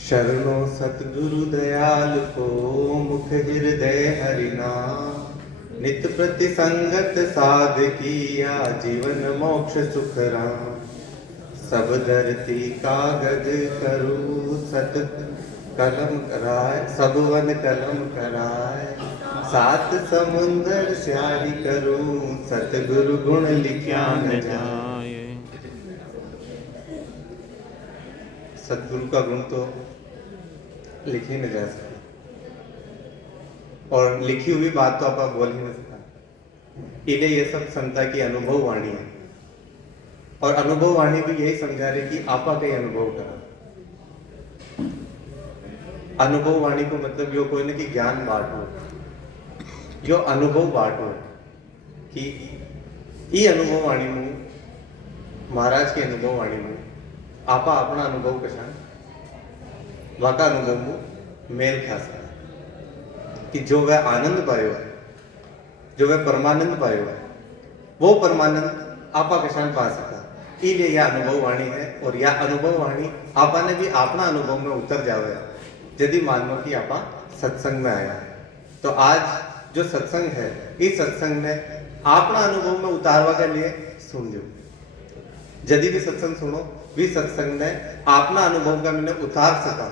शरणो सतगुरु दयाल को मुख हृदय हरिनाम। नित प्रति संगत साध किया जीवन मोक्ष सुख राम। सब धरती कागज करू सत कलम कराए, सब वन कलम कराए। सात समुंदर स्याही करूं सतगुरु गुण लिख्या न जाए। सतगुरु का गुण तो लिखी नहीं जा सकती, और लिखी हुई बात तो आप बोल ही नहीं सकता। इन्हें ये सब संता की अनुभव वाणी है, और अनुभव वाणी भी यही समझा रही कि आपा कई अनुभव करा। अनुभव वाणी को मतलब यो कोई ना कि ज्ञान बांटो, यो अनुभव बांटो कि ई अनुभव वाणी में महाराज की अनुभव वाणी में आपा अपना अनुभव कशा वाका अनुभव में मेल खासा कि जो वह आनंद पायो है, जो वह परमानंद पायो है, वो परमानंद आपा कशान पा सका। इसलिए यह अनुभव वाणी है, और यह अनुभव वाणी आपा ने भी अपना अनुभव में उतर जावे यदि मानो कि आपा सत्संग में आया है। तो आज जो सत्संग है, इस सत्संग में अपना अनुभव में उतारवा के लिए सुन लो। यदि भी सत्संग सुनो, भी सत्संग ने अपना अनुभव का मैंने उतार सका,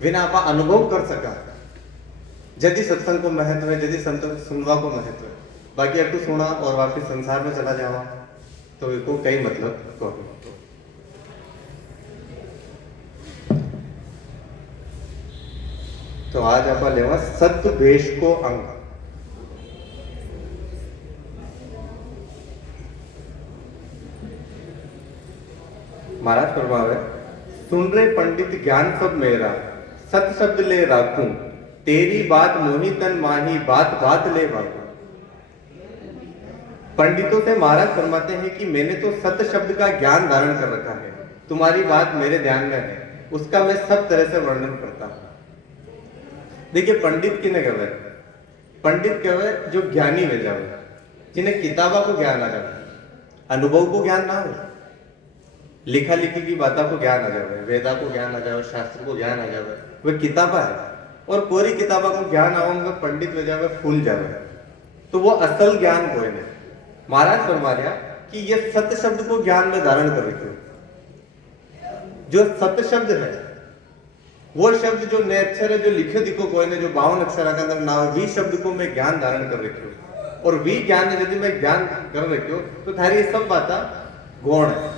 बिना आपा अनुभव कर सका। यदि सत्संग को महत्व है, यदि संत सुनवा को महत्व है, बाकी अब तो सुना और वापिस संसार में चला जावा तो इसको कई मतलब को। तो आज आप लेवा सत्य भेष को अंग। महाराज फरमावे, सुन रे पंडित ज्ञान सब मेरा, सत शब्द ले राखूं, तेरी बात मोहि तन माही, बात बात ले बाखूं। पंडितों से महाराज फरमाते हैं कि मैंने तो सत्य शब्द का ज्ञान धारण कर रखा है, तुम्हारी बात मेरे ध्यान में है, उसका मैं सब तरह से वर्णन करता हूं। देखिए, पंडित किन्हें कहवे? पंडित कहवे जो ज्ञानी हो जावे, जिन्हें किताबा को ज्ञान आ जावे, अनुभव को ज्ञान ना हो, लिखा लिखी की बातों को ज्ञान आ जावे, वेदा को ज्ञान आ जावे, शास्त्र को ज्ञान आ जावे, वह किताबा है। और कोरी किताबा को ज्ञान आऊंगा पंडित हो जावे, फूल जावे, तो वो असल ज्ञान कोई नहीं। महाराज फरमा रहा कि ये सत्य शब्द को ज्ञान में धारण कर रखे हो। जो सत्य शब्द है वो शब्द जो नए अक्षर है, जो लिखे दिखो कोई ने, जो 52 अक्षर के अंदर ना हो, वी शब्द को मैं ज्ञान धारण कर रखे हो। और वी ज्ञान यदि मैं ज्ञान कर रखे हो तो थारी ये सब बात गौण है,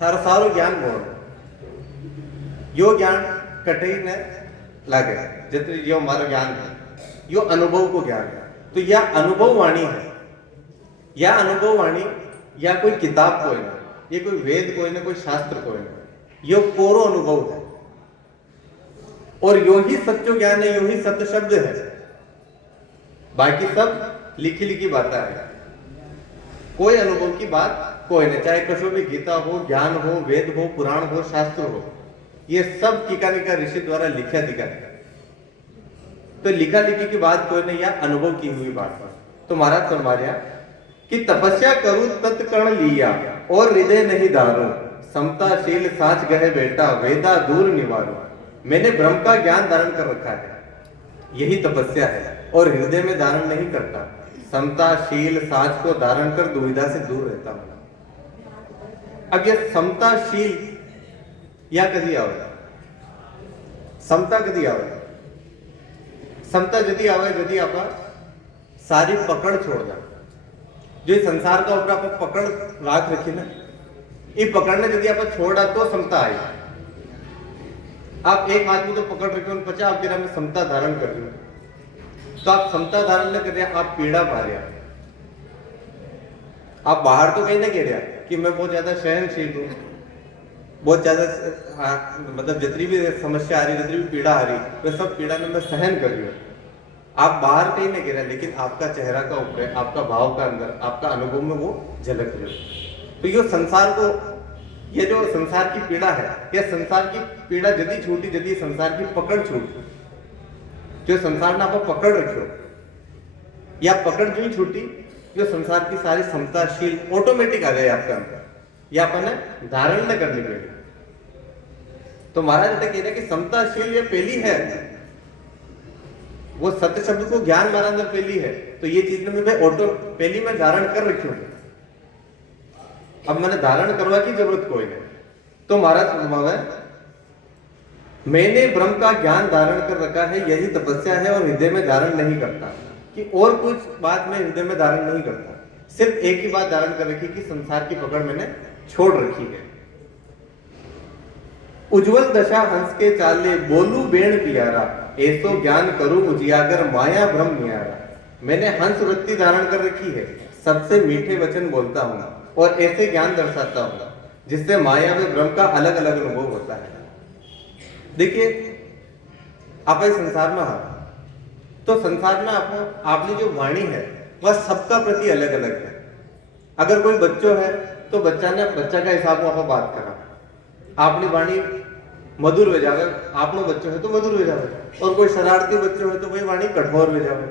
थारा सारो ज्ञान गौण है। यो ज्ञान कटे न लागे जितने यो हमारा ज्ञान है, यो अनुभव को ज्ञान है। तो यह अनुभव वाणी है, या अनुभव वाणी या कोई किताब कोई ना, ये कोई वेद कोई ना, कोई शास्त्र कोई ना, यो कोरो अनुभव है। और यो ही सच्चो ज्ञान है, यो ही सत्य शब्द है, बाकी सब लिखी लिखी बातें है। कोई अनुभव की बात कोई नहीं, चाहे कशो भी गीता हो, ज्ञान हो, वेद हो, पुराण हो, शास्त्र हो, ये सब टीका निका ऋषि द्वारा लिखा दिखा है। तो लिखा लिखी की बात कोई नहीं, या अनुभव की हुई बात है। तो महाराज फरमा रहा कि तपस्या करूं तत्कर्ण लिया, और हृदय नहीं दारू, समताशील साच गहे बेटा, वेदा दूर निवारो। मैंने ब्रह्म का ज्ञान धारण कर रखा है, यही तपस्या है, और हृदय में धारण नहीं करता। समताशील साच को धारण कर दुविधा से दूर रहता हूं। अब यह समताशील या कदी आवे, समता कदी आवे? समता यदि आवे यदि आप सारी पकड़ छोड़ जाए, जो संसार का ऊपर आप पकड़ राख रखी ना, ये पकड़ने यदि आप छोड़ा तो समता आई। आप एक हाथ में तो पकड़ रखे हो, 50 ग्राम में समता धारण कर रहे हो, तो आप समता धारण न कर रहे, आप पीड़ा पा रहे। आप बाहर तो कहीं ना कह रहे कि मैं बहुत ज्यादा सहनशील हूं, बहुत ज्यादा मतलब जितनी भी समस्या आ रही, जितनी भी पीड़ा आ रही, वह सब पीड़ा में मैं सहन कर रही हूँ। आप बाहर कहीं नहीं गिरा, लेकिन आपका चेहरा का ऊपर, आपका भाव का अंदर, आपका अनुभव में वो झलक रही हो। तो ये संसार को, ये जो संसार की पीड़ा है, यह संसार की पीड़ा यदि छूटी, यदि संसार की पकड़ छूटी, जो संसार ने आपको पकड़ रखो, या पकड़ जो ही छूटी, जो संसार की सारी समताशील ऑटोमेटिक आ गए आपका अंदर, या अपन धारण न करनी पड़ेगी। तो महाराज अटे कह रहे कि समताशील ये पहली है, वो सत्य शब्द को ज्ञान मारा अंदर पहली है, तो ये चीज में मैं ऑटो पहली में धारण कर रखी हूं, अब मैंने धारण करवा की जरूरत कोई नहीं। तो महाराज फरमावे मैंने ब्रह्म का ज्ञान धारण कर रखा है, यही तपस्या है, और हृदय में धारण नहीं करता कि और कुछ बात में हृदय में धारण नहीं करता, सिर्फ एक ही बात धारण कर रखी कि संसार की पकड़ मैंने छोड़ रखी है। उज्जवल दशा हंस के चाले बोलू बेण प्यारा, ऐसो ज्ञान करूं उजियागर माया भ्रम नियारा। मैंने हंस वृत्ति धारण कर रखी है, सबसे मीठे वचन बोलता हूं और ऐसे ज्ञान दर्शाता हूं जिससे माया में ब्रह्म का अलग अलग अनुभव होता है। देखिए आप इस संसार में हो तो संसार में आपने जो वाणी है वह सबका प्रति अलग अलग है। अगर कोई बच्चों है तो बच्चा का हिसाब में आप बात करा, आपने वाणी मधुर हो जावे, आपनो बच्चों है तो मधुर हो जावे, और कोई शरारती बच्चों है तो वही वाणी कठोर हो जावे,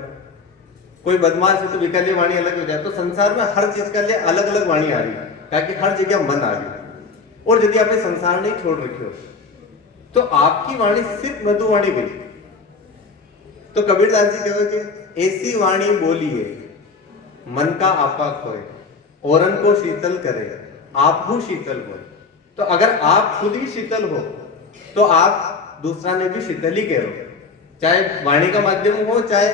कोई बदमाश है तो विकल्य वाणी अलग हो जाए। तो संसार में हर चीज का लिए अलग अलग वाणी आ रही है, ताकि हर जगह मन आ रही है। और यदि आपने संसार नहीं छोड़ रखी हो तो आपकी वाणी सिर्फ मधु वाणी गई। तो कबीरदास जी कहे कि ऐसी वाणी बोलिए मन का आपा खोए, औरन को शीतल करे आप हूं शीतल हो। तो अगर आप खुद ही शीतल हो तो आप दूसरा ने भी शीतल ही कह रहे हो, चाहे वाणी का माध्यम हो, चाहे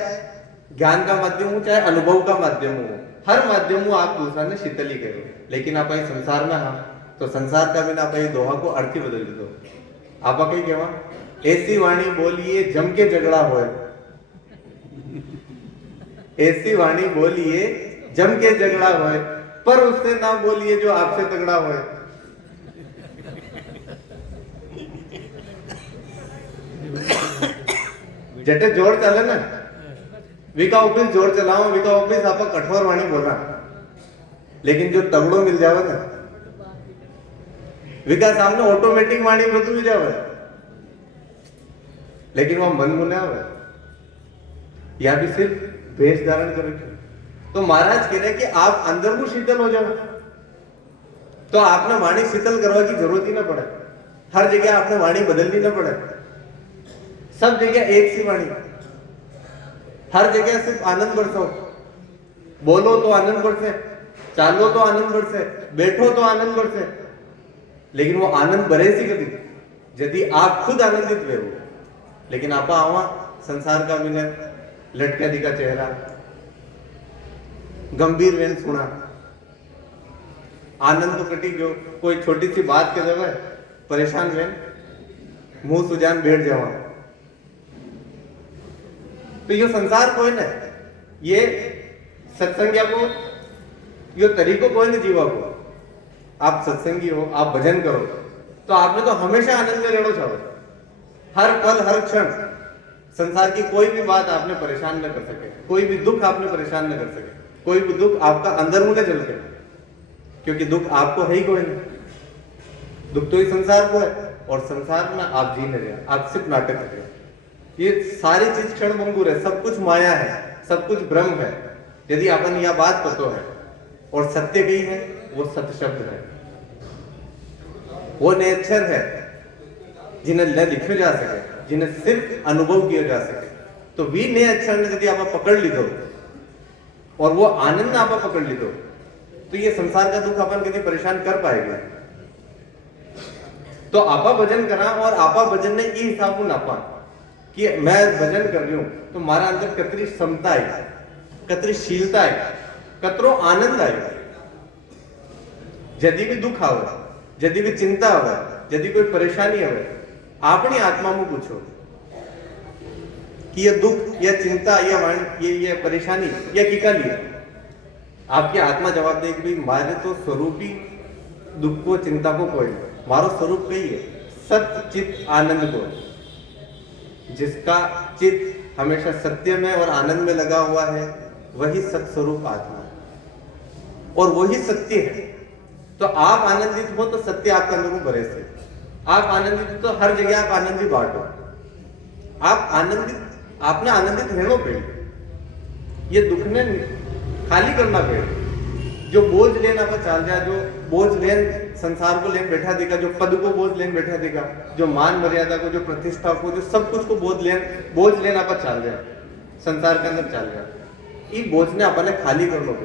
ज्ञान का माध्यम हो, चाहे अनुभव का माध्यम हो, हर माध्यम हो आप दूसरा ने शीतल ही कह रहे हो। लेकिन आप संसार में हाँ तो संसार का बिना आप दोहा को अर्थ ही बदल दो। आप कहीं कहवा ऐसी वाणी बोलिए जम के झगड़ा होए, ऐसी वाणी बोलिए जम के झगड़ा होए, पर उससे ना बोलिए जो आपसे तगड़ा होए। जटे जोर चले ना विका ऑफिस जोर चलाओ, विका ऑफिस आप कठोर वाणी बोला, लेकिन जो तगड़ो मिल जावे ना विका सामने ऑटोमेटिक वाणी मृत्यु मिल जावे, लेकिन वह मन मुना हुआ या भी सिर्फ वेश धारण कर रखे। तो महाराज कह रहे कि आप अंदर को शीतल हो जाओ, तो आपने वाणी शीतल करवा की जरूरत ही ना पड़े, हर जगह आपने वाणी बदलनी ना पड़े, सब जगह एक सी वाणी, हर जगह सिर्फ आनंद बरसो, बोलो तो आनंद बरसे, चालो तो आनंद बरसे, बैठो तो आनंद बरसे। लेकिन वो आनंद बरे सी कभी यदि आप खुद आनंदित हुए हो। लेकिन आप आवा संसार का मिले लटका दिखा चेहरा, गंभीर वेन सुना, आनंद तो कटी गयो, कोई छोटी सी बात के जगह परेशान वेन मुंह सुजान बैठ जावा। तो ये संसार कोई ना, ये सत्संगिया को यो तरीको कोई नहीं जीवा को। आप सत्संगी हो, आप भजन करो तो आपने तो हमेशा आनंद में रहना चाहो, हर पल हर क्षण संसार की कोई भी बात आपने परेशान न कर सके, कोई भी दुख आपने परेशान न कर सके, कोई भी दुख आपका अंदर मुंह न चल के, क्योंकि दुख आपको है ही कोई नहीं, दुख तो ही संसार को है, और संसार में आप जी नहीं रहे, आप सिर्फ नाटक कर रहे हो। ये सारी चीज क्षण भंगुर है, सब कुछ माया है, सब कुछ भ्रम है। यदि अपन यह बात पतो है और सत्य भी है, वो सत्य शब्द है, वो नेचर है जिन्हें न लिखे जा सके, जिन्हें सिर्फ अनुभव किया जा सके। तो वी ने अक्षर ने यदि आप पकड़ ली दो और वो आनंद आप पकड़ ली दो, तो ये संसार का दुख अपन कभी परेशान कर पाएगा। तो आपा भजन करा और आपा भजन ने ये हिसाब को नापा कि मैं भजन कर रही हूं तो मारा अंदर कतरी क्षमता है, कतरी शीलता है, कतरो आनंद आए। यदि भी दुख आवे, यदि भी चिंता आवे, यदि कोई परेशानी आवे, अपनी आत्मा में पूछो कि ये दुख, ये चिंता, ये परेशानी ये किका लिए। आपकी आत्मा जवाब दे कि भाई मारे तो स्वरूप ही दुख को चिंता को कोई नहीं, मारो स्वरूप कही है सत्य चित आनंद को, जिसका चित हमेशा सत्य में और आनंद में लगा हुआ है, वही सत्य स्वरूप आत्मा और वही सत्य है। तो आप आनंदित हो तो सत्य आपके अंदर में भरे से, आप आनंदित हो तो हर जगह आप आनंद ही बांटो। आप आनंदित, आपने आनंदित रहना पड़े, ये दुख ने खाली करना पड़े। जो बोझ लेन आप चाल जाए, जो बोझ लेन संसार को लेन बैठा देगा, जो पद को बोझ लेन बैठा देगा, जो मान मर्यादा को, जो प्रतिष्ठा को, जो सब कुछ को बोझ लेना आप चाल रहे संसार के अंदर चल रहा ये बोझ ने अपने खाली कर लो।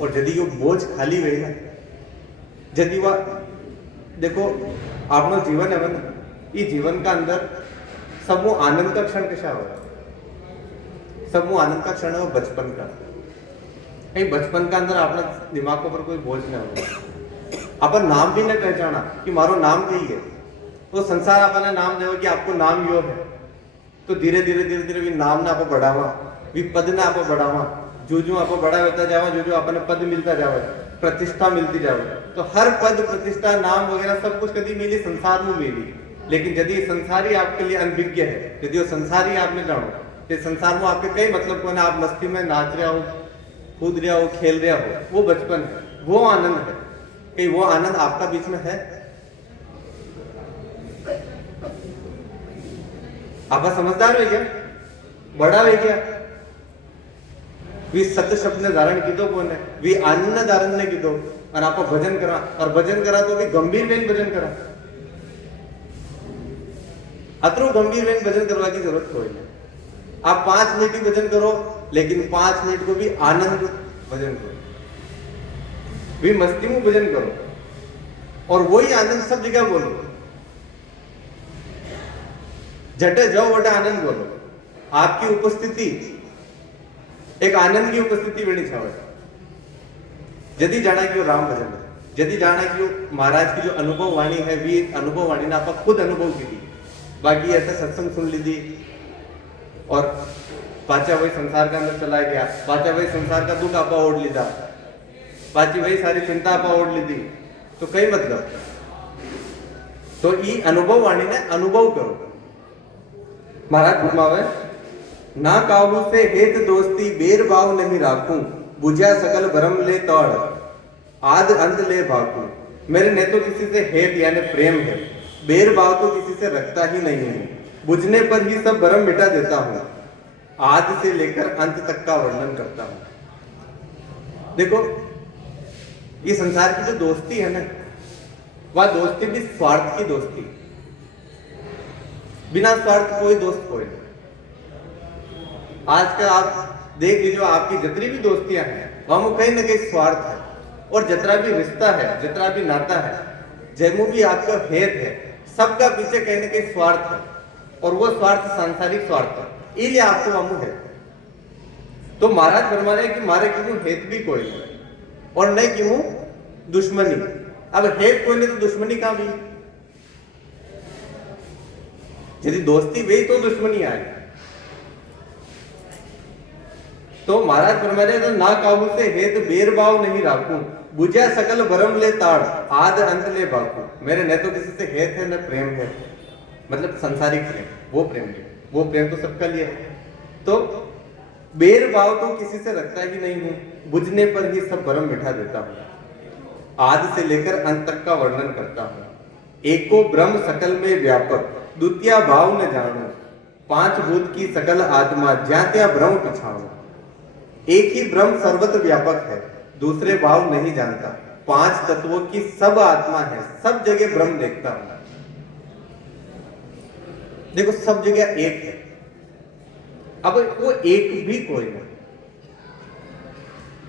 और यदि वो बोझ खाली हुई ना, यदि वह देखो आपनो जीवन है ना, ये जीवन का अंदर सब वो आनंद का क्षण कैसा हो रहा है, सब वो आनंद का क्षण है वो बचपन का। कहीं बचपन का अंदर अपना दिमाग के ऊपर कोई बोझ नहीं होगा, अपन नाम भी नहीं पहचाना कि मारो नाम कही है, तो संसार अपने नाम देव कि आपको नाम यो है, तो धीरे धीरे धीरे धीरे भी नाम ना आप बढ़ावा, भी पद ना आप बढ़ावा, जो आप बड़ा होता जावा, जो अपने पद मिलता जावे, प्रतिष्ठा मिलती जावे, तो हर पद प्रतिष्ठा नाम वगैरह सब कुछ कभी मिली संसार में मिली। लेकिन यदि संसार ही आपके लिए अनभिज्ञ है, यदि वो संसार ही आप में जानो, तो संसार में आपके कई मतलब को ना, आप मस्ती में नाच रहे हो, कूद रहा हो, खेल रहा हो, वो बचपन है, वो आनंद है। कहीं वो आनंद आपका बीच में है? आप समझदार हो क्या, बड़ा हो क्या? वी सत्य शब्द ने धारण की दो कौन है, वी आनंद धारण ने की दो, और आपको भजन करा, और भजन करा तो भी गंभीर वेन भजन करा, अतरो गंभीर वेन भजन करवा की जरूरत कोई नहीं। आप 5 मिनट ही भजन करो, लेकिन 5 मिनट को भी आनंद भजन करो, भी मस्ती में भजन करो, और वही आनंद सब जगह बोलो, जटे जाओ वटे आनंद बोलो। आपकी उपस्थिति एक आनंद की उपस्थिति बनी छावे। यदि जाना कि वो राम भजन है, यदि जाना कि वो महाराज की जो अनुभव वाणी है, वी अनुभव वाणी ने आप खुद अनुभव की थी, बाकी ऐसा सत्संग सुन ली थी और पाचा वही संसार के अंदर चला गया, पाचा वही संसार का दुख आपा ओढ़ लीधा, पाची वही सारी चिंता आपा ओढ़ ली थी, तो कई मतलब। तो ये अनुभव वाणी ने अनुभव करो। महाराज फरमावे, ना काहू से हेत दोस्ती बेर भाव नहीं राखूं, बुझा सकल भरम ले तोड़ आद अंत ले भाकूं। मेरे ने तो किसी से हेत यानी प्रेम है, बेर भाव तो किसी से रखता ही नहीं हूं, बुझने पर ही सब भरम मिटा देता हूं, आदि से लेकर अंत तक का वर्णन करता हूं। देखो ये संसार की जो दोस्ती है ना, वह दोस्ती भी स्वार्थ की दोस्ती, बिना स्वार्थ कोई दोस्त कोई नहीं। आज का आप देख लीजिए, आपकी जितनी भी दोस्तियां हैं वहां कहीं ना कहीं स्वार्थ है, और जितना भी रिश्ता है, जितना भी नाता है, जैमू भी आपका भेद है, सबका पीछे कहीं ना कहीं स्वार्थ है, और वो स्वार्थ सांसारिक स्वार्थ है, इसलिए आपको अमु है। तो महाराज फरमा रहे कि मारे क्यों हेत भी कोई नहीं, और नहीं क्यों दुश्मनी। अब हेत कोई नहीं तो दुश्मनी कहां भी? यदि दोस्ती गई तो दुश्मनी आए। तो महाराज फरमा रहे तो ना काबू से हेत बेरभाव नहीं राखूं, बुझा सकल भरम ले ताड़ आद अंत ले बाकू। मेरे न तो किसी से हेत है न प्रेम है, मतलब संसारिक प्रेम, वो प्रेम नहीं, वो प्रेम तो सबका लिए है। तो बेर भाव तो किसी से रखता ही नहीं हूं, बुझने पर ही सब भरम मिठा देता हूं, आदि से लेकर अंत तक का वर्णन करता हूं। एको ब्रह्म सकल में व्यापक, द्वितीय भाव न जानो, पांच भूत की सकल आत्मा ज्या त्या ब्रह्म पिछाओ। एक ही ब्रह्म सर्वत्र व्यापक है, दूसरे भाव नहीं जानता, पांच तत्वों की सब आत्मा है, सब जगह ब्रह्म देखता हूं। देखो सब जगह एक है, अब वो एक भी कोई नहीं,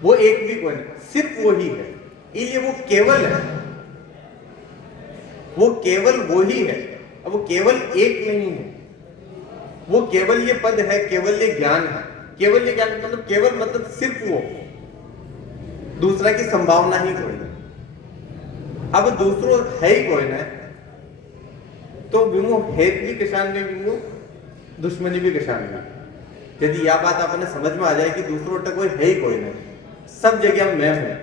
वो एक भी कोई नहीं, सिर्फ वो ही है, इसलिए वो केवल है, वो केवल वो ही है। अब वो केवल एक नहीं है, वो केवल ये पद है, केवल ये ज्ञान है, केवल ये ज्ञान मतलब केवल मतलब सिर्फ वो, दूसरा की संभावना ही कोई नहीं। अब दूसरो है ही कोई नहीं, तो विमो हेत भी किसान में, विमो दुश्मनी भी किसान में। यदि यह बात आपने समझ में आ जाए कि दूसरों तक कोई है ही कोई नहीं, सब जगह मैं हूं,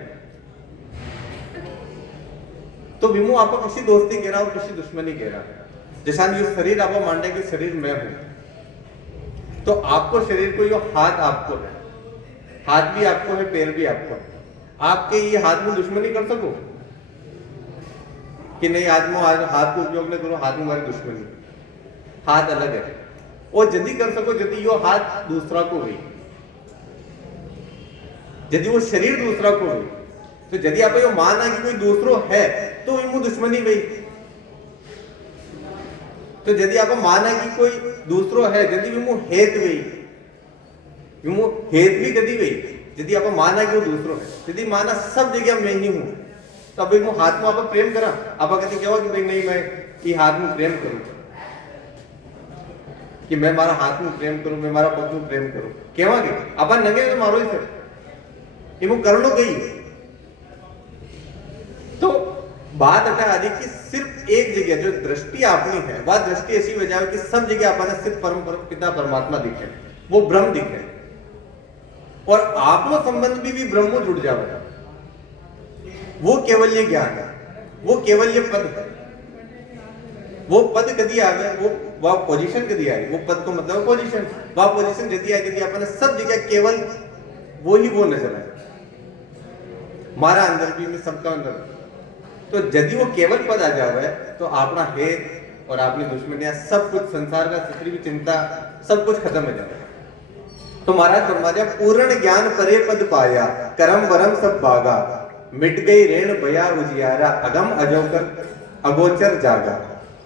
तो विमो आपको किसी दोस्ती कह रहा और किसी दुश्मनी कह रहा। जैसा ये शरीर आपको मान रहे कि शरीर मैं हूं, तो आपको शरीर को, यो हाथ आपको है, हाथ भी आपको है, पैर भी आपको है, आपके ये हाथ में दुश्मनी कर सको कि नहीं, हाथ को उपयोग नहीं करो, हाथ में हमारी दुश्मनी, हाथ अलग है। और यदि कर सको, यदि यो हाथ दूसरा को हुई, यदि वो शरीर दूसरा को हुई, तो यदि आप यो माना कि कोई दूसरो है तो इमू दुश्मनी वही। तो यदि आप माना कि कोई दूसरो है यदि विमु हेत वही, विमु हेत भी कदी वही। यदि आप माना कि वो दूसरो है, यदि माना सब जगह मैं ही हूं, तो अब वो हाथ में आप प्रेम करा, आप कभी कहो कि भाई नहीं मैं ये हाथ में प्रेम करूं, कि मैं मारा हाथ में प्रेम करूं, मैं मारा पग में प्रेम करूं, केवा के आप नंगे तो मारो ही सर, ये वो कर लो गई। तो बात अटा आ रही कि सिर्फ एक जगह जो दृष्टि आपनी है वह दृष्टि ऐसी हो जाए कि सब जगह आपने सिर्फ परम पिता परमात्मा दिखे, वो ब्रह्म दिखे, और आत्म संबंध भी ब्रह्म जुड़ जाएगा। वो केवल ये ज्ञान है, वो केवल ये पद है। वो पद कदी आ गए, वह पोजीशन कदी आई, वो पद को मतलब पोजीशन, वह पोजीशन यदि आई यदि अपने सब जगह केवल वो ही वो नजर आए, मारा अंदर भी में सबका अंदर। तो यदि वो केवल पद आ जावे तो अपना हेत और अपनी दुश्मनियां सब कुछ संसार का जितनी भी चिंता सब कुछ खत्म हो जाएगा। तो महाराज फरमाया पूर्ण ज्ञान परे पद पाया, करम वरम सब भागा, मिट गई ऋण भया उजियारा, अगम अजोकर अगोचर जागा।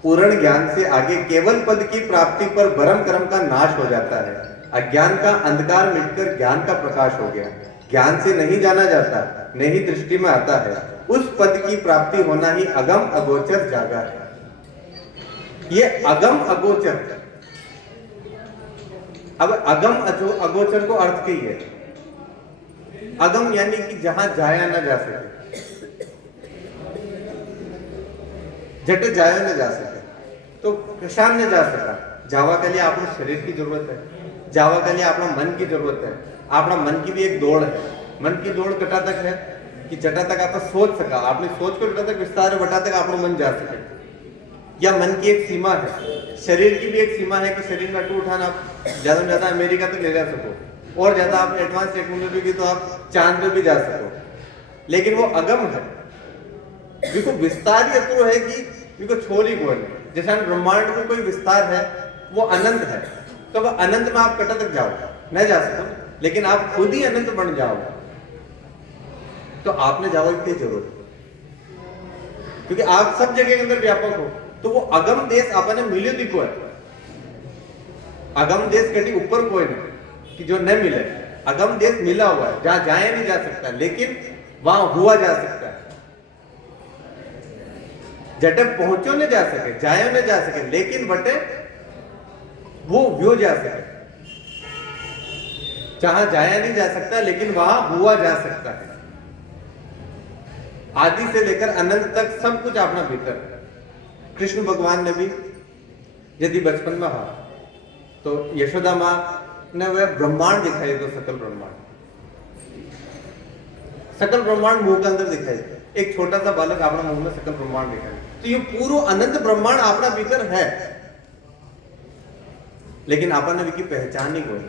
पूर्ण ज्ञान से आगे केवल पद की प्राप्ति पर भरम कर्म का नाश हो जाता है। अज्ञान का अंधकार मिटकर ज्ञान का प्रकाश हो गया। ज्ञान से नहीं जाना जाता, नहीं दृष्टि में आता है, उस पद की प्राप्ति होना ही अगम अगोचर जागा है। ये अगम अगोचर, अब अगम अगोचर को अर्थ की है, अगम यानी कि जहां जाया ना जा सके, जट जाया ना जा सके, तो कशान ने जा सका। जावा के लिए आपको शरीर की जरूरत है, जावा के लिए अपना मन की जरूरत है। अपना मन की भी एक दौड़ है, मन की दौड़ कटा तक है कि जटा तक आप सोच सका, आपने सोच कर जटा तक विस्तार बटा तक अपना मन जा सके, या मन की एक सीमा है। शरीर की भी एक सीमा है कि शरीर का टू उठाना आप ज्यादा से ज्यादा अमेरिका तक ले जा सको, और ज्यादा आप एडवांस टेक्नोलॉजी की तो आप चांद पे भी जा सको, लेकिन वो अगम है, बिल्कुल विस्तार ही तो है कि बिल्कुल छोड़ ही कोई नहीं। जैसे ब्रह्मांड में कोई विस्तार है वो अनंत है, तो वह अनंत में आप कटा तक जाओ नहीं जा सको, लेकिन आप खुद ही अनंत बन जाओ तो आपने जाओ की जरूरत, क्योंकि आप सब जगह के अंदर व्यापक हो। तो वो अगम देश आपने मिले दिखो है, अगम देश कभी ऊपर कोई नहीं कि जो न मिले, अगम देश मिला हुआ है जहां जाया नहीं जा सकता लेकिन वहां हुआ जा सकता है। जटे पहुंचो न जा सके, जायो न जा सके, लेकिन बटे वो व्यू जा सके। जहां जाया नहीं जा सकता लेकिन वहां हुआ जा सकता है। आदि से लेकर अनंत तक सब कुछ अपना भीतर है। कृष्ण भगवान ने भी यदि बचपन में हा तो यशोदा मां ने वह ब्रह्मांड दिखाई दो, सकल ब्रह्मांड, सकल ब्रह्मांड मुंह के अंदर दिखाई दे। एक छोटा सा बालक अपना मुंह में सकल ब्रह्मांड दिखाई, तो ये पूरा अनंत ब्रह्मांड अपना भीतर है, लेकिन आपने की पहचान ही कोई।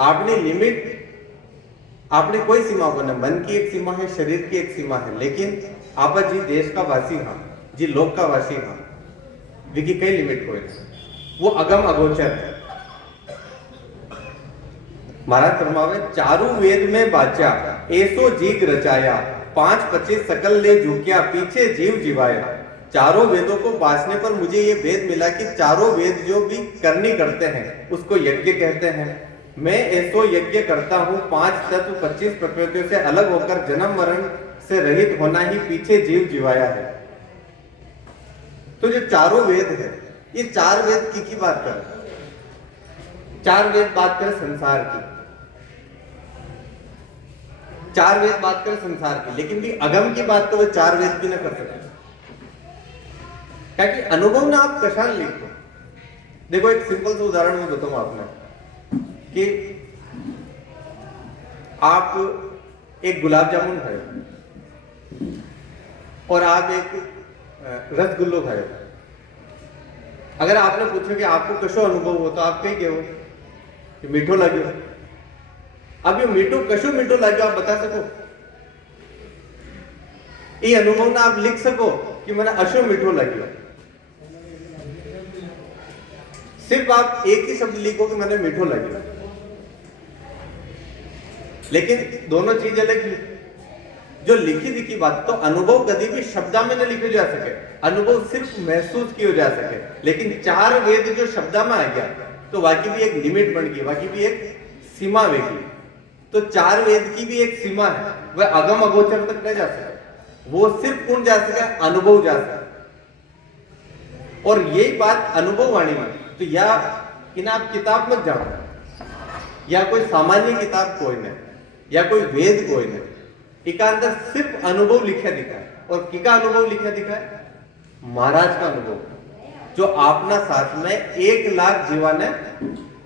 आपने लिमिट, आपने कोई सीमा को ना, मन की एक सीमा है, शरीर की एक सीमा है, लेकिन आप जी देश का वासी हाँ, जी लोक का वासी हाँ, विकी कई लिमिट कोई नहीं, वो अगम अगोचर है। महाराज फरमावे चारू वेद में बाचा, ऐसो जीग रचाया, 5-25 सकल ले झुकिया, पीछे जीव जीवाया। चारों वेदों को बांचने पर मुझे ये वेद मिला कि चारों वेद जो भी करनी करते हैं उसको यज्ञ कहते हैं। मैं ऐसो यज्ञ करता हूँ, 5 तत्व 25 प्रकृतियों से अलग होकर जन्म मरण से रहित होना ही पीछे जीव जीवाया है। तो जो चारों वेद है, ये 4 वेद की बात कर, 4 वेद बात करें संसार की, 4 वेद बात करें संसार की, लेकिन भी अगम की बात तो वो 4 वेद भी न कर सकते। क्या कि अनुभव ना आप कशान लिखो। देखो एक सिंपल सा उदाहरण मैं बताऊं आपने कि आप एक गुलाब जामुन खाए और आप एक रसगुल्लो खाए। अगर आपने पूछो कि आपको कशो अनुभव हो, तो आप कहीं कहो कि मीठो लगे। अब ये मीठो कशो मीठो लगे आप बता सको, ये अनुभव ना आप लिख सको कि मैंने अशो मीठो लगे। सिर्फ आप एक ही शब्द लिखो कि मैंने मीठो लगे। लेकिन दोनों चीज अलग ही। जो लिखी दिखी बात, तो अनुभव कभी भी शब्दा में न लिखे जा सके, अनुभव सिर्फ महसूस किए जा सके। लेकिन चार वेद जो शब्दा में आ गया तो वाकी भी एक लिमिट बन गई, वाकी भी एक सीमा वेगी। तो चार वेद की भी एक सीमा है, वह अगम अगोचर तक नहीं जा सके, वो सिर्फ कौन जा सके, अनुभव जा सके। और यही बात अनुभव वाणी में, तो या इन्हें आप किताब मत जाओ, या कोई सामान्य किताब कोई नहीं, या कोई वेद कोई नहीं, इका अंदर सिर्फ अनुभव लिखा दिखा है। और किका अनुभव लिखा दिखा है, महाराज का अनुभव, जो आपना साथ में 1 लाख जीवा ने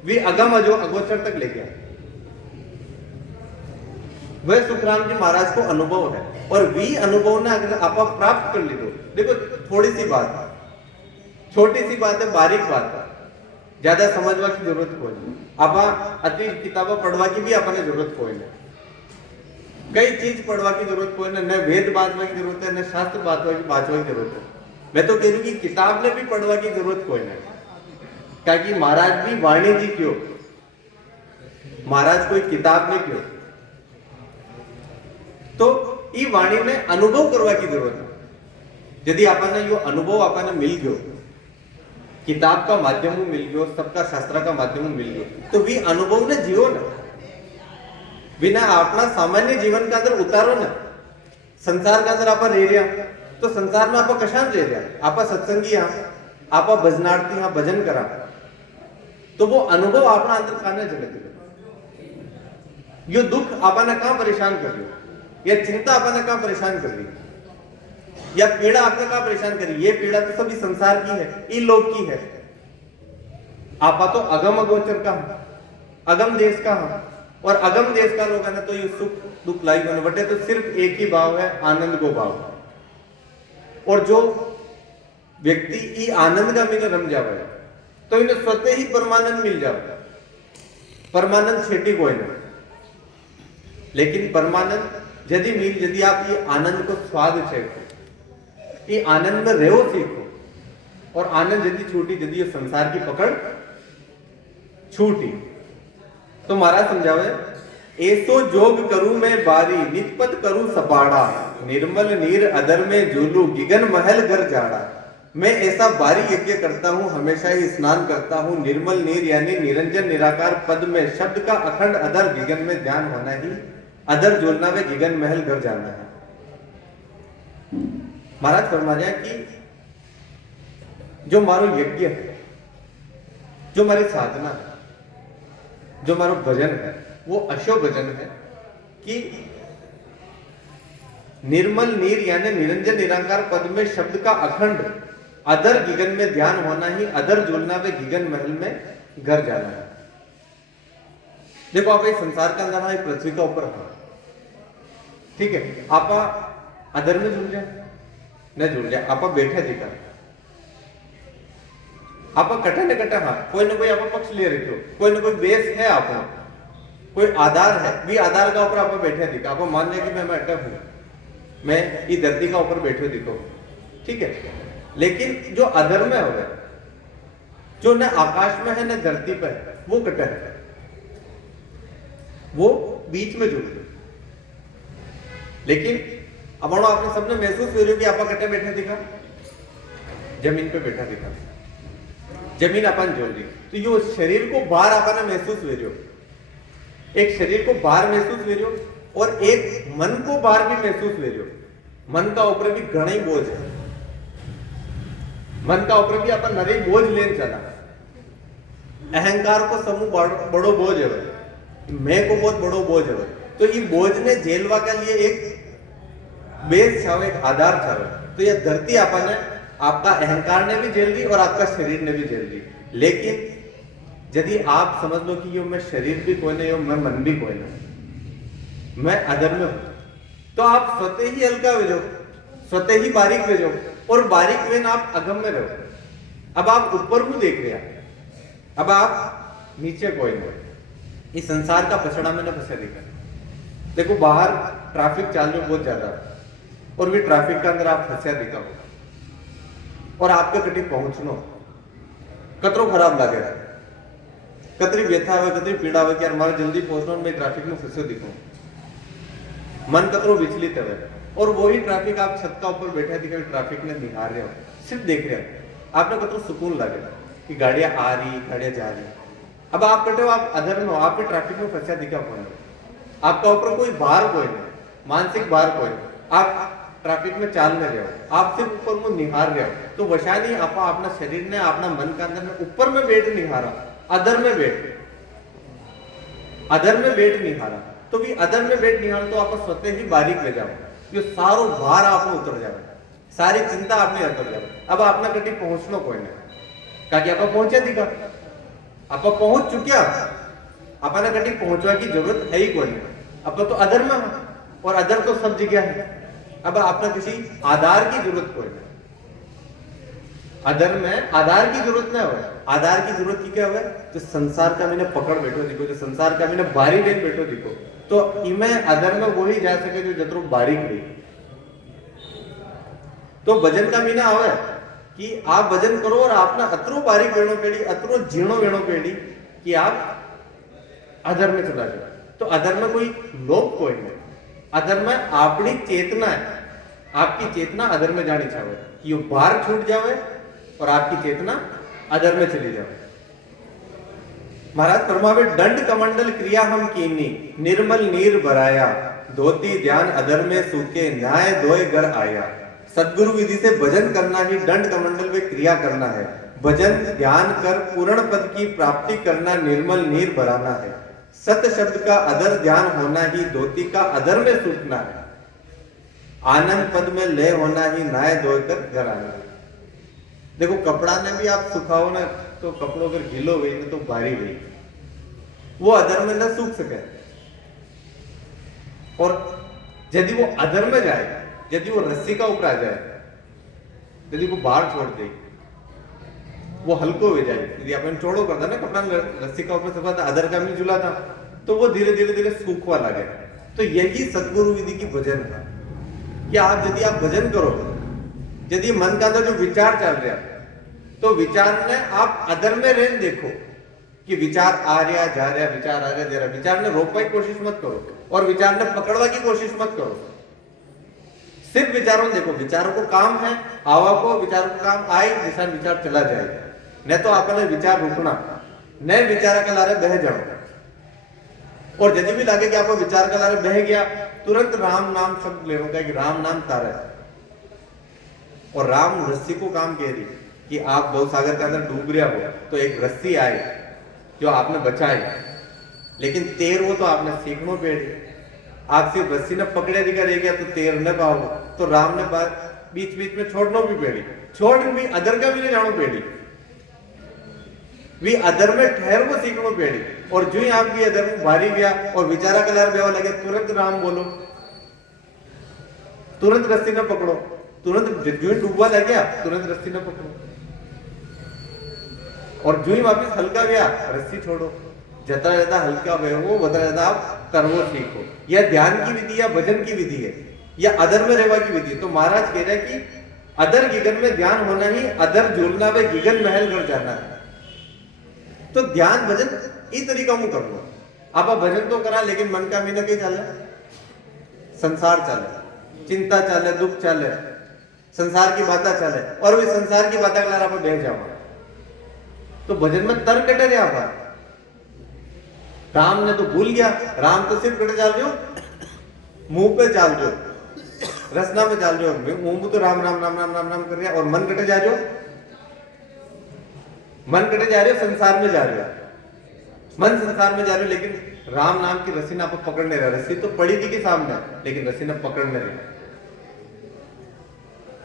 भी अगम अगोचर तक ले गया। वह सुखराम जी महाराज को अनुभव है, और वी अनुभव ने अगर आप प्राप्त कर ली तो देखो, थोड़ी सी बात, छोटी सी बात है, बारीक बात है, ज्यादा समझवा की जरूरत कोई नहीं। आप अति किताबें पढ़वा की भी अपने जरूरत कोई नहीं, कई चीज पढ़वा की जरूरत कोई नहीं, न वेद बांचवा की जरूरत है, न शास्त्र बांचवा की जरूरत है। मैं तो कह रही हूँ कि किताब ने भी पढ़वा की जरूरत कोई नहीं, ताकि महाराज भी वाणी जी क्यों, महाराज कोई किताब ने क्यों, तो ई वाणी ने अनुभव करवा की जरूरत है। यदि आपने यो अनुभव आपने मिल गयो, किताब का माध्यम मिल गयो, सबका शास्त्र का माध्यम मिल गयो, तो वी अनुभव ने जियो ना, बिना अपना सामान्य जीवन का अंदर उतारो ना। संसार का अंदर आप रह रहा, तो संसार में आप कशान रह रहा, आप सत्संगी यहाँ, आप भजनार्थी यहाँ भजन करा, तो वो अनुभव अपना अंदर खाने चले। यो दुख आपने कहां परेशान कर रही, या चिंता आपने कहां परेशान कर रही, या पीड़ा आपने कहां परेशान करी, ये पीड़ा तो सभी संसार की है, ई लोक की है। आपा तो अगम अगोचर का, अगम देश का, और अगम देश का लोग है ना, तो ये सुख दुख लाई होने बटे, तो सिर्फ एक ही भाव है, आनंद को भाव। और जो व्यक्ति ई आनंद का मिल रम जावे, तो इन्हें स्वतः ही परमानंद मिल जावे। परमानंद छेटी कोई नहीं, लेकिन परमानंद यदि मिल, यदि आप ये आनंद को स्वाद चखो, ये आनंद में रहो सीखो, और आनंद यदि छूटी, यदि ये संसार की पकड़ छूटी, तो महाराज समझावे, ऐसो जोग करूं मैं बारी, नितपत करूं सपाड़ा, निर्मल नीर अदर में झूलू, गिगन महल घर जाड़ा। मैं ऐसा बारी यज्ञ करता हूं, हमेशा ही स्नान करता हूं, निर्मल नीर यानी निरंजन निराकार पद में, शब्द का अखंड अदर, गिगन में ध्यान होना ही, अदर जोड़ना में गिगन महल घर जाना है। महाराज फरमाया कि जो मारो यज्ञ है, जो हमारी साधना है, जो हमारा भजन है, वो अशो भजन है कि निर्मल नीर यानी निरंजन निराकार पद में, शब्द का अखंड अदर गिगन में ध्यान होना ही, अदर जुलना में गिगन महल में घर जाना है। देखो आप इस संसार का अंदर है, पृथ्वी का ऊपर है, ठीक है, आप अदर में जुल जाए न जुल जाए, आप बैठे दिखा, आप कटा न कटा, हाँ कोई ना कोई आप पक्ष ले रखे हो, कोई ना कोई बेस है, आप कोई आधार है, भी आधार का ऊपर आप बैठे दिखा, आप मान लिया कि मैं अटक हूं, मैं ये धरती का ऊपर बैठे दिखो, ठीक है। लेकिन जो अधर में हो गया, जो न आकाश में है न धरती पर है, वो कटा है, वो बीच में जुड़ गए। लेकिन अब आपने सबने महसूस करो कि आप कटे बैठे दिखा, जमीन पे बैठा दिखा, जमीन अपन जोड़ दी, तो यो शरीर को बाहर आपने महसूस करो, एक शरीर को बाहर महसूस करो, और एक मन को बाहर भी महसूस करो। मन का ऊपर भी घना ही बोझ है, मन का ऊपर भी अपन नरे बोझ लेन चला, अहंकार को समूह बड़ो बोझ है, मैं को बहुत बड़ो बोझ है, तो ये बोझ ने झेलवा के लिए एक बेस छावे, एक आधार छावे। तो ये धरती अपन है, आपका अहंकार ने भी झेल दी और आपका शरीर ने भी झेल दी। लेकिन यदि आप समझ लो कि यो मैं शरीर भी कोई नहीं, मैं मन भी कोई नहीं, मैं अधर में हूं, तो आप स्वतः ही हल्का हो जाओ, स्वतः ही बारीक हो जाओ, और बारीक में आप अगम में रहो। अब आप ऊपर को देख रहे हैं, अब आप नीचे कोई नहीं, इस संसार का पछड़ा में ना फंसे दिखा। देखो बाहर ट्रैफिक चाल रही बहुत ज्यादा, और भी ट्रैफिक के अंदर आप फंसे दिखा हो, और आपके कटी पहुंचनो कतरो खराब लगे, कतरी व्यथा हो, कतरी पीड़ा हो कि यार हमारे जल्दी पहुंचना, मैं ट्रैफिक में फंसे दिखूं। मन कतरो विचलित है। और वही ट्रैफिक आप छत का ऊपर बैठे दिखे ट्रैफिक ने निहार रहे हो, सिर्फ देख रहे हो, आपने कतरो सुकून लगे कि गाड़ियां आ रही गाड़ियां जा रही। अब आप कटे हो, आप अधर में हो, आप भी ट्रैफिक में फंसा दिखा फोन, आपका ऊपर कोई भार कोई नहीं, मानसिक भार कोई नहीं, आप ट्रैफिक में चाल में रहे हो, आप सिर्फ ऊपर में निहार रहे हो। तो वशा नहीं आप अपना शरीर ने अपना मन का अंदर में ऊपर में बैठ निहारा, अधर में बैठ निहारा। तो भी अदर में बैठ निहारा तो आप स्वतः ही बारीक ले जाओ, ये सारो भार आप उतर जाए, सारी चिंता आपने उतर जाए। अब आपने कटी पहुंचनो कोई नहीं, ताकि आप पहुंचे दिखा, आप पहुंच चुक्या, अपने कटी पहुंचवा की जरूरत है ही कोई नहीं। अब तो अदर में हो, और अदर तो सब जगह है। अब आपने किसी आधार की जरूरत कोई नहीं, अदर में आधार की जरूरत ना हो। आधार की जरूरत की क्या हुआ, जो संसार का मैंने पकड़ बैठो दिखो, जो संसार का मैंने बारी लेन बैठो दिखो, तो इमे अदर में वही जा सके जो जतरो बारीक रही। तो भजन का मीना आवे कि आप भजन करो और आपने अतरो बारीक वेणो पेड़ी, अतरो जीणो वेणो पेड़ी कि आप अदर में चला जाओ। तो अदर में कोई लोभ कोई नहीं, अदर में अपनी चेतना है, आपकी चेतना अदर में जानी चाहिए कि ये बाहर छूट जावे और आपकी चेतना अदर में चली जावे। महाराज फरमावे दंड कमंडल क्रिया हम कीनी, निर्मल नीर भराया, धोती ध्यान अदर में सूखे, न्याय दोय घर आया। सदगुरु विधि से भजन करना ही दंड कमंडल में क्रिया करना है। भजन ध्यान कर पूर्ण पद की प्राप्ति करना, निर्मल नीर भराना है। सत शब्द का अदर ध्यान होना ही धोती का अदर में सूखना है। आनंद पद में लय होना ही न्याय दोय कर घर आना है। देखो कपड़ा ने भी आप सुखाओ ना, तो कपड़ों अगर गीलो हुई ना तो भारी हुई, वो अदर में ना सूख सके। और यदि वो अदर में जाए, यदि वो रस्सी का ऊपर आ जाए, यदि वो बाहर छोड़ दे, वो हल्को हो जाए। यदि अपन चौड़ो करता ना कपड़ा रस्सी का ऊपर से अदर का भी झूला था, तो वो धीरे धीरे धीरे सूखवा लगे। तो यही सदगुरु विधि की भजन है कि आप यदि आप भजन करो, यदि मन का अंदर जो विचार चल रहा है, तो विचार ने आप अदर में रहने देखो कि विचार आ रहा जा रहा, विचार आ रहा जा रहा। विचार ने रोकने की कोशिश मत करो और विचार ने पकड़वा की कोशिश मत करो। सिर्फ विचारों देखो, विचारों को काम है आवा को, विचारों को काम आए दिशा विचार चला जाए। न तो आपने विचार रोकना, न विचार का लारे बह जाओ। और यदि भी लगे कि आपको विचार का लारे बह गया, तुरंत राम नाम शब्द लेने का कि राम नाम तारा है। और राम रस्सी को काम कह रही कि आप दो सागर के अंदर डूब रहा हो, तो एक रस्सी आए जो आपने बचाए, लेकिन तैर वो तो आपने सीखनो पेड़ी। आप सिर्फ रस्सी ने पकड़े दिखा रह गया तो तैर न पाओ, तो राम ने बीच बीच में छोड़नो भी पेड़ी, छोड़ भी अदर का भी नहीं जानो पेड़ी, भी अदर में ठहर वो सीखनो पेड़ी। और जो ही आप भी अदर में भारी गया और विचारा कलर बेवा लगे, तुरंत राम बोलो, तुरंत रस्सी न पकड़ो, तुरंत जो ही डूबा लग गया तुरंत रस्सी न पकड़ो, और जो ही वापिस हल्का गया रस्सी छोड़ो। जितना ज्यादा हल्का हो उतना ज्यादा आप करवो सीखो। यह ध्यान की विधि या भजन की विधि है, या अदर में रहवा की विधि। तो महाराज कह रहे हैं कि अदर गिगन में ध्यान होना ही, अदर झूलना वे गिगन महल कर जाना है। तो ध्यान भजन इस तरीका में कर लो। आप भजन तो करा, लेकिन मन का मीना क्या चल, संसार चले, चिंता चले, दुख चले, संसार की बातें चले, और भी संसार की बातें कला आप बह जाओ, तो भजन में तर्क कटे रहे आप। राम ने तो भूल गया, राम तो सिर्फ कटे चल रहे हो, मुंह पे चल रहे हो, रसना में चल रहे हो, मुंह तो राम राम राम राम राम राम कर रहे हो, और मन कटे जा रहे हो, मन कटे जा रहे हो, संसार में जा रहे हो, मन संसार में जा रहे हो, लेकिन राम नाम की रस्सी ने आप पकड़ नहीं रहा। रस्सी तो पड़ी थी के सामने, लेकिन रस्सी ने पकड़ नहीं रही।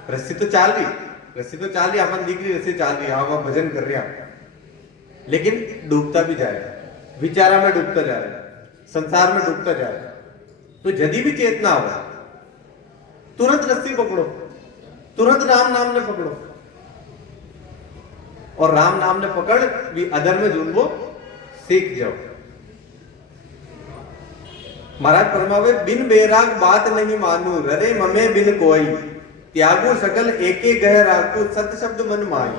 रस्सी तो चाल रही, रस्सी तो चाल रही, अपन दिख रही रस्सी चाल रही, हाँ भजन कर रहे हैं, लेकिन डूबता भी जा रहा है, विचारा में डूबता जा रहा है, संसार में डूबता जा रहा है। तो यदि भी चेतना हो, तुरंत रस्सी पकड़ो, तुरंत राम नाम ने पकड़ो, और राम नाम ने पकड़ भी अदर में जुड़वो सीख जाओ। महाराज फरमावे बिन बेराग बात नहीं मानू, ररे ममे बिन कोई, त्यागो सकल एके गह राखू, सत शब्द मन माई।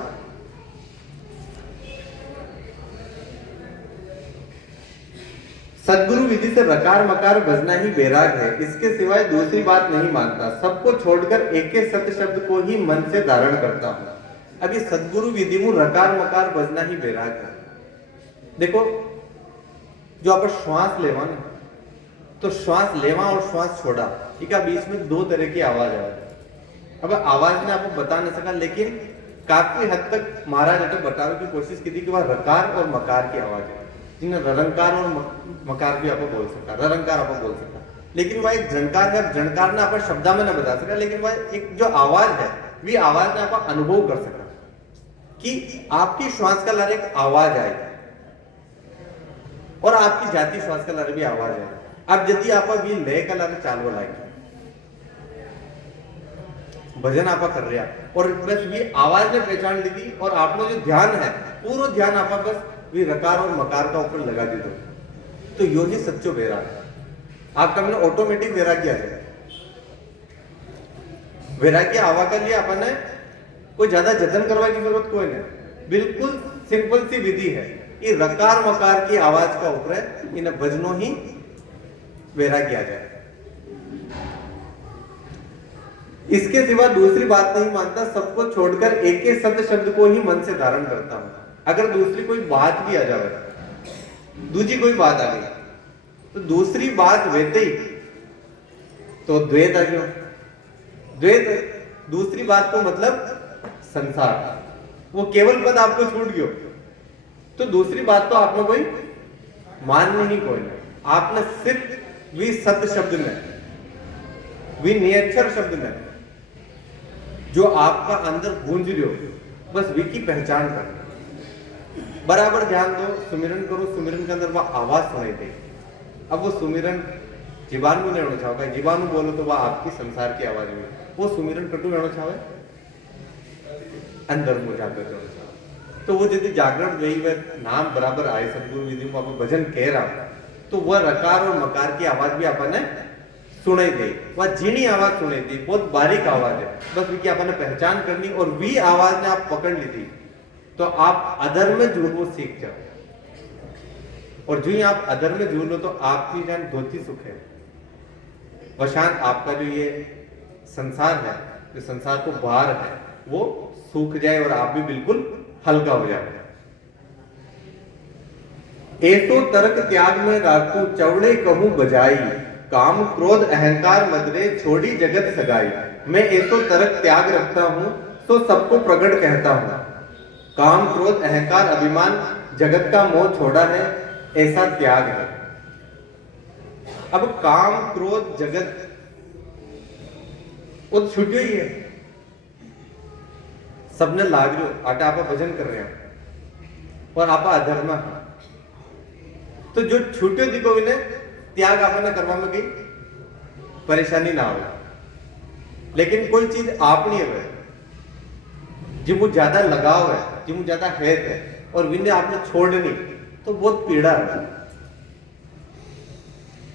सदगुरु विधि से रकार मकार बजना ही बैराग है, इसके सिवाय दूसरी बात नहीं मानता, सबको छोड़कर एक एक सत्य शब्द को ही मन से धारण करता हूं। अब ये सदगुरु विधि में रकार मकार बजना ही बैराग है। देखो, जो आप श्वास लेवा ना, तो श्वास लेवा और श्वास छोड़ा, ठीक है, बीच में दो तरह की आवाज है। अब आवाज में आपको बता नहीं सका, लेकिन काफी हद तक महाराज ने तो बताने की कोशिश की थी कि वह रकार और मकार की आवाज है, जिन्हें ररंकार और मकार भी आपको बोल सकता, ररंकार आपको बोल सकता, लेकिन वह एक झणकार है। झणकार ने आप शब्दा में न बता सका, लेकिन वह एक जो आवाज है, वी आवाज ने आप अनुभव कर सका कि आपकी श्वास का लारे एक आवाज आएगी और आपकी जाति श्वास का लारे भी आवाज है। अब यदि आप भी लय का लारे चालू लाएंगे, भजन आप कर रहे हैं और बस ये आवाज ने पहचान ली थी, और आपने जो ध्यान है, पूरा ध्यान आप बस वी रकार और मकार का ऊपर लगा दी, तो यो ही सच्चो वैराग। आपका मैंने ऑटोमेटिक वैराग्य है। वैराग्य आवा के लिए अपन कोई ज्यादा जतन करवा की जरूरत कोई नहीं, बिल्कुल सिंपल सी विधि है। ये रकार मकार की आवाज का ऊपर इन भजनों ही वैराग्य आ जाए। इसके सिवा दूसरी बात नहीं मानता, सबको छोड़कर एक एक सत्य शब्द को ही मन से धारण करता हूं। अगर दूसरी कोई बात भी आ जाए, दूसरी कोई बात आ गई, तो दूसरी बात वैसे ही तो द्वैत आ गया। द्वैत दूसरी बात को मतलब संसार, वो केवल पद आपको छूट गयो, तो दूसरी बात तो आपने कोई माननी ही कोई नहीं। आपने सिर्फ वी सत्य शब्द में, वी निरक्षर शब्द में जो आपका अंदर गूंज रही हो, बस वी की पहचान करना। बराबर ध्यान दो, सुमिरन करो, सुमिरन के अंदर वह आवाज सुनाई दे। अब वो सुमिरन जीवाणु ने होना चाहोगे, जीवाणु बोलो तो वह आपकी संसार की आवाज में, वो सुमिरन कटु होना चाहे अंदर में जागृत होना चाहे, तो वो यदि जागृत वही वह नाम बराबर आए, सदगुरु विधि में आप भजन कह रहा, तो वह रकार और मकार की आवाज भी अपन सुनाई दे। वह झीणी आवाज सुनाई दी, बहुत बारीक आवाज है, बस वी की अपन पहचान करनी, और वी आवाज ने आप पकड़ ली थी, तो आप अधर में जुड़ो सीख जाओ। और जो ही आप अधर में जुड़ लो, तो आपकी जान धोती सुख है, वशान आपका जो ये संसार है, जो संसार को भार है, वो सूख जाए और आप भी बिल्कुल हल्का हो जाए। ऐसो तर्क त्याग में राखू, चौड़े कहूं बजाई, काम क्रोध अहंकार मदरे, छोड़ी जगत सगाई। मैं ऐसो तर्क त्याग रखता हूं, तो सबको प्रकट कहता हूं, काम क्रोध अहंकार अभिमान जगत का मोह छोड़ा है, ऐसा त्याग है। अब काम क्रोध जगत वो छुट्टी ही है, सबने लाग लो आटा आप भजन कर रहे हैं और आप अधर्म है, तो जो छुट्टियों दिखो इन्हें त्याग आपने करवा में गई परेशानी ना हो। लेकिन कोई चीज आप नहीं है जिमु ज्यादा लगाव है, जिमु ज्यादा हैत है, और विने आपने छोड़नी, तो बहुत पीड़ा है।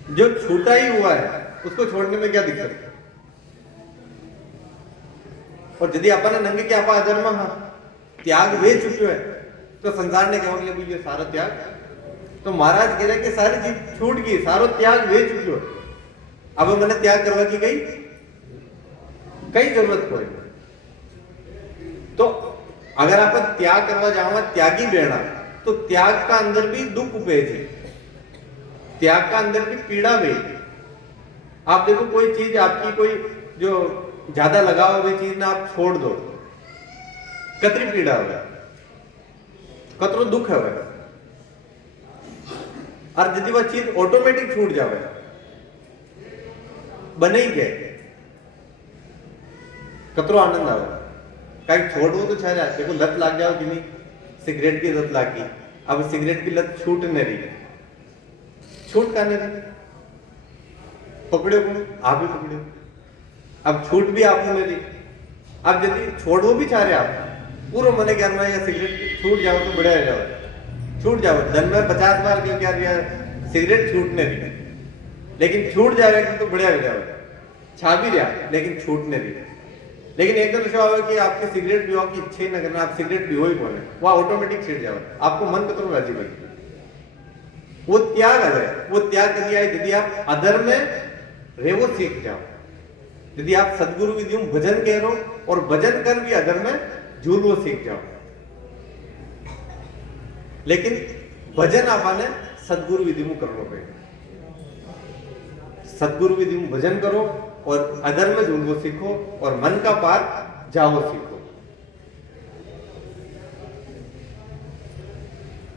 जो छूटा ही हुआ है उसको छोड़ने में क्या दिक्कत है? और यदि अपन नंगे के आप अधर्म त्याग वे चुके है, तो संसार ने कहा कि ये सारा त्याग, तो महाराज कह रहे कि सारी चीज छूट गई, सारो त्याग वे चुके हो, अब मैंने त्याग करवा की गई कई जरूरत कोई। तो अगर आप त्याग करवा जाओ त्यागी बेड़ा, तो त्याग का अंदर भी दुख उपेज है, त्याग का अंदर भी पीड़ा भी। आप देखो कोई चीज आपकी कोई जो ज्यादा लगाव हुई चीज ना आप छोड़ दो, कतरी पीड़ा हो, कतरो दुख है, और यदि वह चीज ऑटोमेटिक छूट जावे बने ही गए, कतरो आनंद आवे। कहीं छोड़ो तो छा जाए, देखो लत लाग जाओ कि नहीं, सिगरेट की लत लागी, अब सिगरेट की लत छूट नहीं रही, छूट का नहीं रही, पकड़े को आप भी पकड़े, अब छूट भी आपने नहीं रही। अब यदि छोड़ो भी चाह रहे आप पूरा मने ज्ञान में या सिगरेट छूट जाओ तो बढ़िया जाओ, छूट जाओ, दिन में 50 बार क्यों क्या रिया सिगरेट छूटने रही, लेकिन छूट जाएगा तो बढ़िया हो जाएगा, छा भी रहा लेकिन छूटने रही। लेकिन एक तो विषय होगा कि आपकी सिगरेट पीओ की इच्छा ही न करना, आप सिगरेट पीओ ही बोले, वह ऑटोमेटिक छिड़ जाओ, आपको मन कतरो राजी बने। वो त्याग है, वो त्याग कर दिया है। यदि आप अधर्म में रेवो सीख जाओ, यदि आप सदगुरु विधियों भजन कह रहे हो और भजन कर भी अधर्म में झूलवो सीख जाओ। लेकिन भजन आपने सदगुरु विधि में करना पड़ेगा। सदगुरु विधि में भजन करो और अधर्म में झूलवो सीखो और मन का पार जाओ सीखो।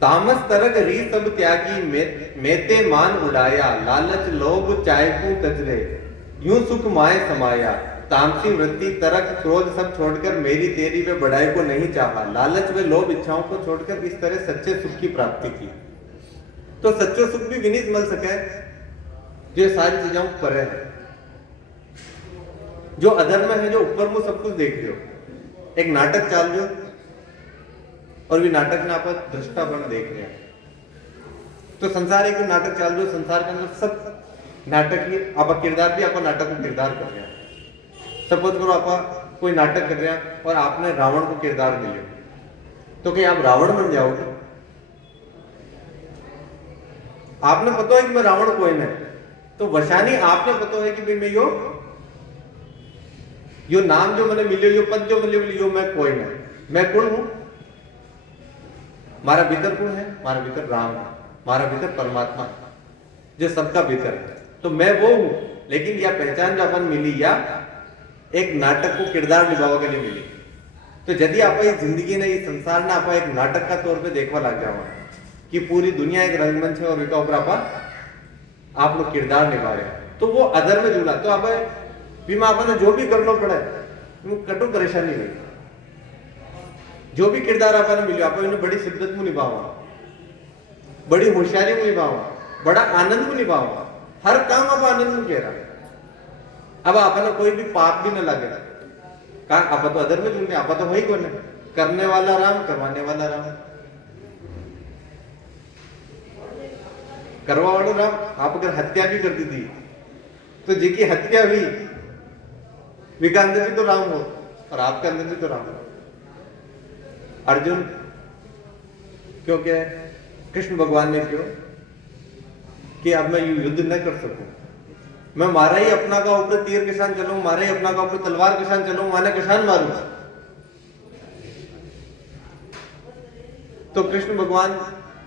तामस तरक री सब त्यागी मेते मान उड़ाया, लालच लोभ चायकू तजरे, यूं सुख माए समाया। तामसी वृत्ति तरक क्रोध सब छोड़कर मेरी तेरी वे बढ़ाई को नहीं चाहा, लालच व लोभ इच्छाओं को छोड़कर इस तरह सच्चे सुख की प्राप्ति की। तो सच्चो सुख भी विनीत मिल सके जो सारी चीजों पर है। जो अधर्म है, जो ऊपर में सब कुछ देख रहे हो, एक नाटक चाल रहे हो और भी नाटक में आप दृष्टापन देख रहे हैं। तो संसार एक नाटक चाल रहे हो, संसार के अंदर सब नाटक ही आप किरदार भी आप नाटक में किरदार कर रहे हैं। सपोज करो आप कोई नाटक कर रहे हैं और आपने रावण को किरदार मिले, तो क्या आप रावण बन जाओगे? आपने पता है कि मैं रावण कोई नहीं, तो वशानी आपने पता है कि भाई मैं यो नाम जो मैंने मिले, यो पद जो मिले, यो मैं कोई नहीं, मैं कौन हूं? मारा भीतर कौन है? मारा भीतर राम है, मारा भीतर परमात्मा है जो सबका भीतर है। तो मैं वो हूं। लेकिन यह पहचान जो अपन मिली या एक नाटक को किरदार निभाव के लिए मिली। तो यदि आप इस जिंदगी ने, इस संसार ने आप एक नाटक का तौर पे देखवा लग जाओ कि पूरी दुनिया एक रंगमंच है और ऊपर आप लोग किरदार निभा रहे हैं, तो वो अधर में जुड़ा। तो अब बीमा आपने जो भी करना पड़े वो कटु परेशानी नहीं। जो भी किरदार आपने मिले आप बड़ी शिद्दत में निभाओ, बड़ी होशियारी में निभाओ, बड़ा आनंद में निभाओ। हर काम आप आनंद में कह रहा है। अब आपने कोई भी पाप भी न लगे, आप तो अधर में जुड़े, आप तो वही कौन है? करने वाला राम, करवाने वाला राम, करवा वाला राम। आप अगर हत्या भी कर दी थी तो जिसकी हत्या हुई विका अंदर भी तो राम हो और आपके अंदर भी तो राम हो। अर्जुन क्यों क्या कृष्ण भगवान ने क्यों कि अब मैं युद्ध न कर सकूं, मैं मारा ही अपना का ऊपर तीर किसान चलूं, मारा ही अपना का ऊपर तलवार किसान चलूं, माने किसान मारूं। तो कृष्ण भगवान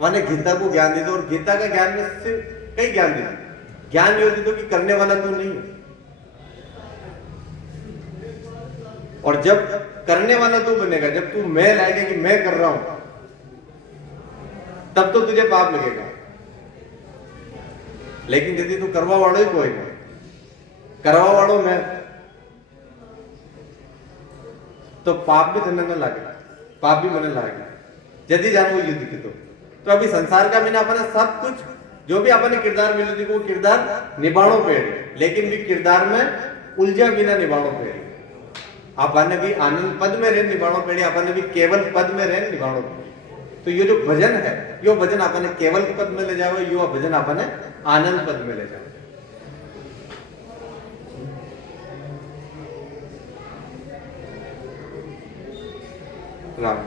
माने गीता को ज्ञान दे दो और गीता का ज्ञान में से कई ज्ञान दे दो। ज्ञान ये दे दो कि करने वाला तो नहीं है, और जब करने वाला तू बनेगा, जब तू मैं लाएगा कि मैं कर रहा हूं, तब तो तुझे पाप लगेगा। लेकिन यदि तू करवा वाड़ो ही कोई नहीं, करवा वाड़ो मैं, तो पाप भी तने न लगेगा, पाप भी मने लगेगा यदि जानो युद्ध की। तो अभी संसार का मैंने अपने सब कुछ जो भी अपने किरदार मिले थी वो किरदार निभाणो पेड़, लेकिन भी किरदार में उलझा बिना निभाणो पेड़। आपने भी आनंद पद में रह निभाणो पेड़, आपने भी केवल पद में रह निभाणो पेड़। तो ये जो भजन है, यो भजन आपने केवल पद में ले जाओ, यो भजन आपने आनंद पद में ले जाओ। राम